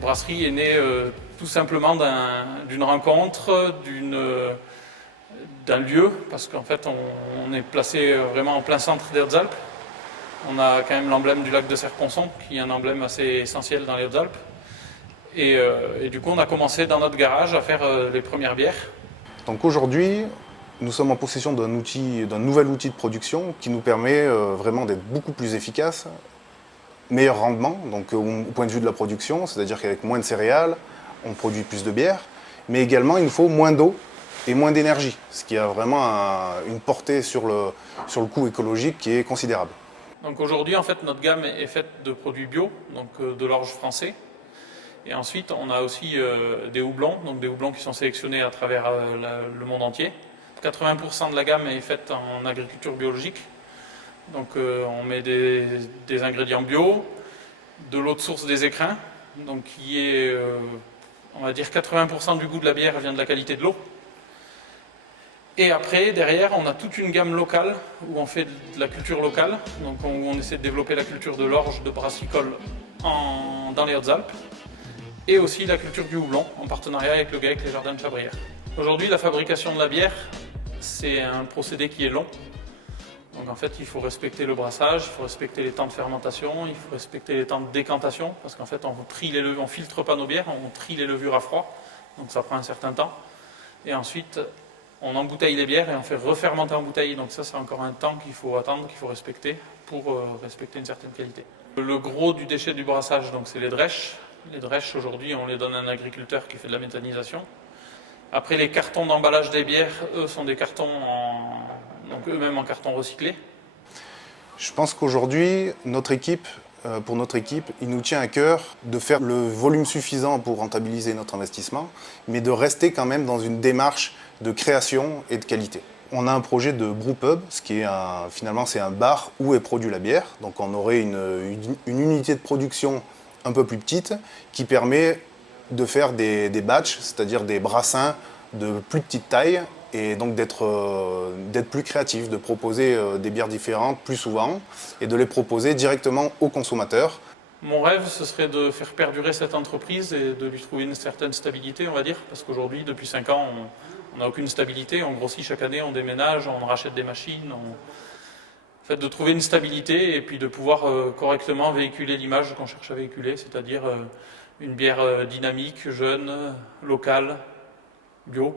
brasserie est née tout simplement d'une rencontre, d'un lieu, parce qu'en fait on est placé vraiment en plein centre des Hautes-Alpes. On a quand même l'emblème du lac de Serponçon, qui est un emblème assez essentiel dans les Hautes-Alpes. Et du coup on a commencé dans notre garage à faire les premières bières. Donc aujourd'hui, nous sommes en possession d'un nouvel outil de production qui nous permet vraiment d'être beaucoup plus efficace, meilleur rendement, donc au point de vue de la production, c'est-à-dire qu'avec moins de céréales, on produit plus de bière, mais également il nous faut moins d'eau et moins d'énergie, ce qui a vraiment une portée sur le coût écologique qui est considérable. Donc aujourd'hui en fait notre gamme est faite de produits bio, donc de l'orge français. Et ensuite on a aussi des houblons, donc des houblons qui sont sélectionnés à travers le monde entier. 80% de la gamme est faite en agriculture biologique. Donc on met des ingrédients bio, de l'eau de source des écrins, donc qui est, on va dire 80% du goût de la bière vient de la qualité de l'eau. Et après, derrière, on a toute une gamme locale où on fait de la culture locale, donc où on essaie de développer la culture de l'orge, de brassicole dans les Hautes-Alpes, et aussi la culture du houblon en partenariat avec le GAEC Les Jardins de Fabrières. Aujourd'hui, la fabrication de la bière, c'est un procédé qui est long. Donc en fait, il faut respecter le brassage, il faut respecter les temps de fermentation, il faut respecter les temps de décantation, parce qu'en fait, on ne filtre pas nos bières, on trie les levures à froid, donc ça prend un certain temps. Et ensuite, on embouteille les bières et on fait refermenter en bouteille. Donc ça, c'est encore un temps qu'il faut attendre, qu'il faut respecter pour respecter une certaine qualité. Le gros du déchet du brassage, donc c'est les drèches. Les drèches, aujourd'hui, on les donne à un agriculteur qui fait de la méthanisation. Après, les cartons d'emballage des bières, eux, sont des cartons donc eux-mêmes en carton recyclé. Je pense qu'aujourd'hui, pour notre équipe, il nous tient à cœur de faire le volume suffisant pour rentabiliser notre investissement, mais de rester quand même dans une démarche de création et de qualité. On a un projet de brewpub, ce qui est finalement c'est un bar où est produite la bière. Donc on aurait une unité de production un peu plus petite qui permet de faire des batchs, c'est-à-dire des brassins de plus petite taille, et donc d'être plus créatif, de proposer des bières différentes plus souvent et de les proposer directement aux consommateurs. Mon rêve, ce serait de faire perdurer cette entreprise et de lui trouver une certaine stabilité, on va dire, parce qu'aujourd'hui, depuis 5 ans, on n'a aucune stabilité, on grossit chaque année, on déménage, on rachète des machines. En fait, de trouver une stabilité et puis de pouvoir correctement véhiculer l'image qu'on cherche à véhiculer, c'est-à-dire une bière dynamique, jeune, locale, bio.